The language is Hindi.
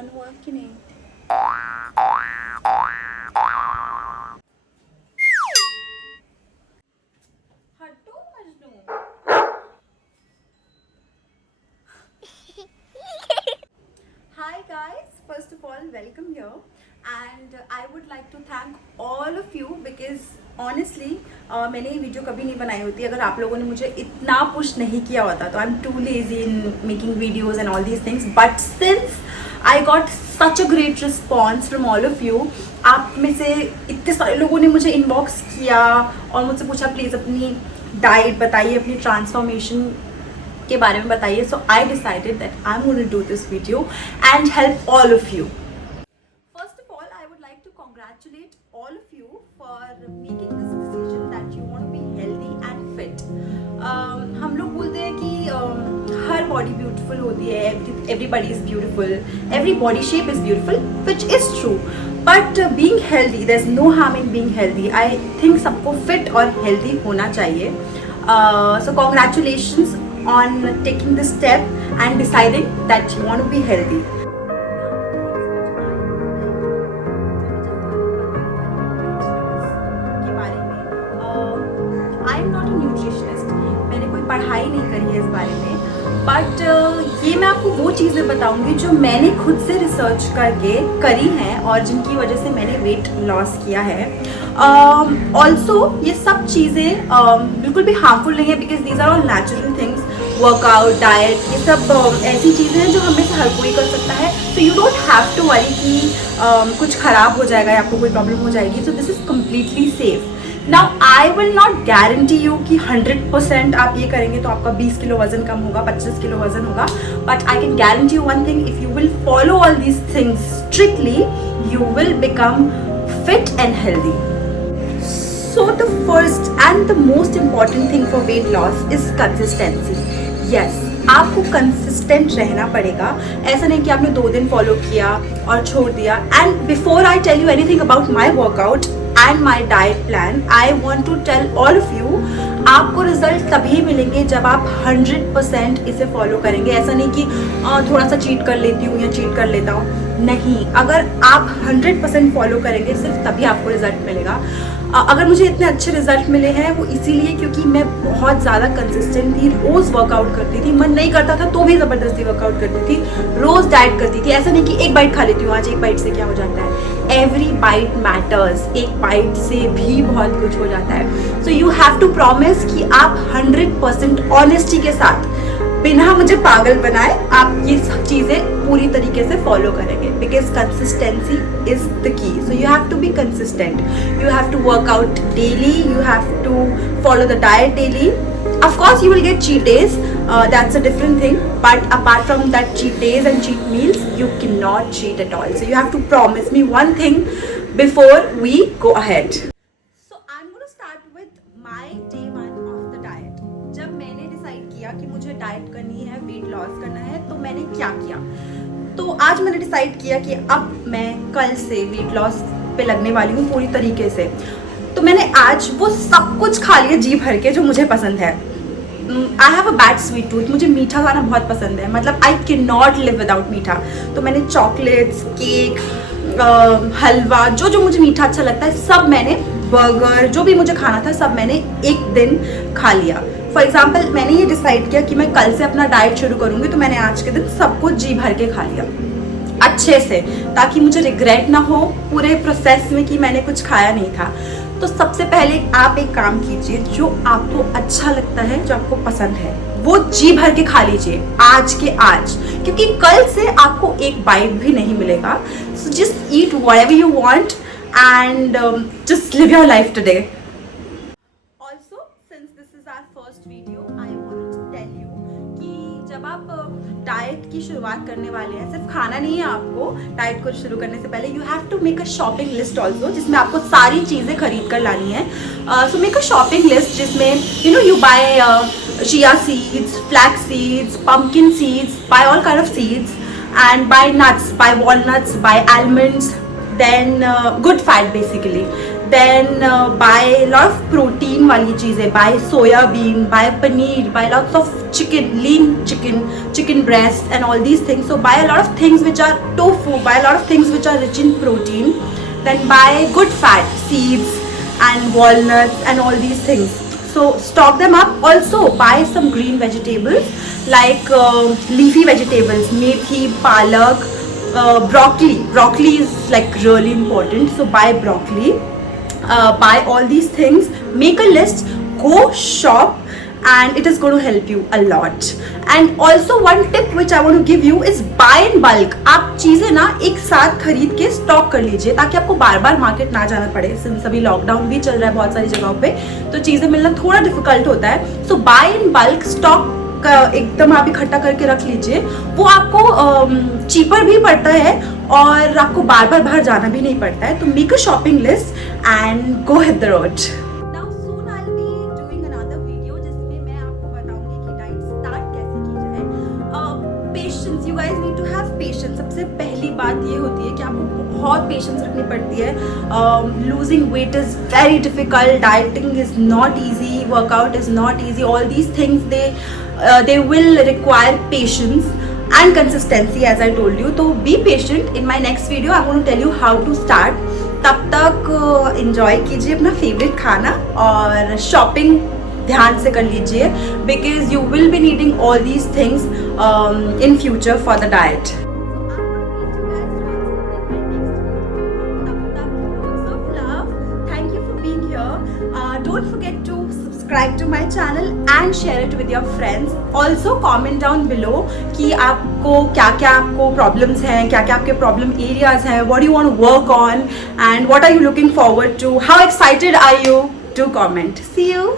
ऑन हुआ कि नहीं? हटो Majnu. Hi guys, first of all welcome here and I would like to thank all of you because honestly मैंने ये वीडियो कभी नहीं बनाई होती अगर आप लोगों ने मुझे इतना पुश नहीं किया होता तो I'm too lazy in making videos and all these things but since I got such a great response from all of you, आप में से इतने सारे लोगों ने मुझे इनबॉक्स किया और मुझसे पूछा प्लीज़ अपनी डाइट बताइए, अपनी ट्रांसफॉर्मेशन के बारे में बताइए. So I decided that I am going to do this video and help all of you. First of all I would like to congratulate all of you for making this decision that you want to be healthy and fit. हम लोग बोलते हैं कि हर बॉडी ब्यूटीफुल होती है, everybody is beautiful, every body shape is beautiful, which is true. But being healthy, there is no harm in being healthy. I think सबको फिट और हेल्दी होना चाहिए. So congratulations on taking this step and deciding that you want to be healthy. I am not a nutritionist. मैंने कोई पढ़ाई नहीं करी है इस बारे में बट ये मैं आपको वो चीज़ें बताऊंगी जो मैंने खुद से रिसर्च करके करी हैं और जिनकी वजह से मैंने वेट लॉस किया है. ऑल्सो ये सब चीज़ें बिल्कुल भी हार्मफुल नहीं है because these are all natural things. Workout, diet, ये सब ऐसी चीज़ें हैं जो हमें से हर कोई कर सकता है. So you don't have to worry कि कुछ ख़राब हो जाएगा या आपको कोई प्रॉब्लम हो जाएगी. So this is completely safe. Now I will not guarantee you कि 100% आप ये करेंगे तो आपका 20 किलो वजन कम होगा, 25 किलो वजन होगा. But I can guarantee you one thing, if you will follow all these things strictly you will become fit and healthy. So the first and the most important thing for weight loss is consistency. Yes, आपको कंसिस्टेंट रहना पड़ेगा. ऐसा नहीं कि आपने 2 दिन फॉलो किया और छोड़ दिया. And before I tell you anything about my workout and my diet plan, I want to tell all of you, आपको रिजल्ट तभी मिलेंगे जब आप 100% इसे फॉलो करेंगे. ऐसा नहीं कि थोड़ा सा चीट कर लेती हूँ या चीट कर लेता हूँ. नहीं, अगर आप 100% फॉलो करेंगे सिर्फ तभी आपको रिजल्ट मिलेगा. अगर मुझे इतने अच्छे रिजल्ट मिले हैं वो इसीलिए क्योंकि मैं बहुत ज़्यादा कंसिस्टेंट थी. रोज़ वर्कआउट करती थी, मन नहीं करता था तो भी ज़बरदस्ती वर्कआउट करती थी. रोज़ डाइट करती थी. ऐसा नहीं कि एक बाइट खा लेती हूँ, आज एक बाइट से क्या हो जाता है. Every bite matters. एक बाइट से भी बहुत कुछ हो जाता है. So you have to promise कि आप 100% ऑनेस्टी के साथ, बिना मुझे पागल बनाए, आप ये सब चीज़ें पूरी तरीके से फॉलो करेंगे because consistency is the key. So you have to be consistent. You have to work out daily. You have to follow the diet daily. Of course you will get cheat days, that's a different thing, but apart from that cheat days and cheat meals you cannot cheat at all. So you have to promise me one thing before we go ahead. So I'm going to start with my day 1 of the diet. जब मैंने डिसाइड किया कि मुझे डाइट करनी है, वेट लॉस करना है, तो मैंने क्या किया. तो आज मैंने डिसाइड किया कि अब मैं कल से वेट लॉस पे लगने वाली हूँ पूरी तरीके से. तो मैंने आज वो सब कुछ खा लिया जी भर के जो मुझे पसंद है. I have a bad sweet tooth. मुझे मीठा खाना बहुत पसंद है, मतलब I can not live without मीठा. तो मैंने चॉकलेट्स, केक, हलवा, जो जो मुझे मीठा अच्छा लगता है सब मैंने, बर्गर, जो भी मुझे खाना था सब मैंने एक दिन खा लिया. फॉर एग्जाम्पल मैंने ये डिसाइड किया कि मैं कल से अपना डाइट शुरू करूँगी तो मैंने आज के दिन सब कुछ जी भर के खा लिया अच्छे से, ताकि मुझे रिग्रेट ना हो पूरे प्रोसेस में कि मैंने कुछ खाया नहीं था. तो सबसे पहले आप एक काम कीजिए, जो आपको अच्छा लगता है, जो आपको पसंद है, वो जी भर के खा लीजिए आज के आज, क्योंकि कल से आपको एक बाइट भी नहीं मिलेगा. So just eat whatever you want and just live your life today. Also since this is our first video, I want to tell you कि जब आप डाइट की शुरुआत करने वाले हैं, सिर्फ खाना नहीं है आपको डाइट को शुरू करने से पहले, you have to make a shopping list also, जिसमें आपको सारी चीज़ें खरीद कर लानी है. So make a shopping list जिसमें you buy chia seeds, flax seeds, pumpkin seeds, buy all kind of seeds, and buy nuts, buy walnuts, buy almonds, then good fat basically. Then buy lot of protein वाली चीज़ें, buy soybean, buy paneer, buy lots of chicken, lean chicken, chicken breast and all these things. So buy a lot of things which are tofu, buy a lot of things which are rich in protein. Then buy good fat, seeds and walnuts and all these things. So stock them up. Also buy some green vegetables like leafy vegetables, methi, palak, broccoli. Broccoli is like really important. So buy broccoli. Buy all these things. Make a list. Go shop. And it is going to help you a lot. And also one tip which I want to give you is buy in bulk. आप चीज़ें ना एक साथ खरीद के स्टॉक कर लीजिए ताकि आपको बार बार मार्केट ना जाना पड़े. सिंस अभी लॉकडाउन भी चल रहा है बहुत सारी जगहों पे, तो चीज़ें मिलना थोड़ा डिफिकल्ट होता है. सो बाय इन बल्क, स्टॉक एकदम आप इकट्ठा करके रख लीजिए. वो आपको चीपर भी पड़ता है और आपको बार बार बाहर जाना भी नहीं पड़ता है. तो make a shopping list and go hit the road. सबसे पहली बात ये होती है कि आपको बहुत पेशेंस रखनी पड़ती है. Losing weight is very difficult, dieting is not easy, workout is not easy. All these things they will require patience and consistency as I told you. तो be patient. In my next video I want to tell you how to start. तब तक enjoy कीजिए अपना favorite खाना और shopping ध्यान से कर लीजिए because you will be needing all these things in future for the diet. Don't forget to subscribe to my channel and share it with your friends. Also comment down below कि आपको क्या आपको problems हैं, क्या आपके problem areas हैं, what do you want to work on and what are you looking forward to, how excited are you? Do comment. See you.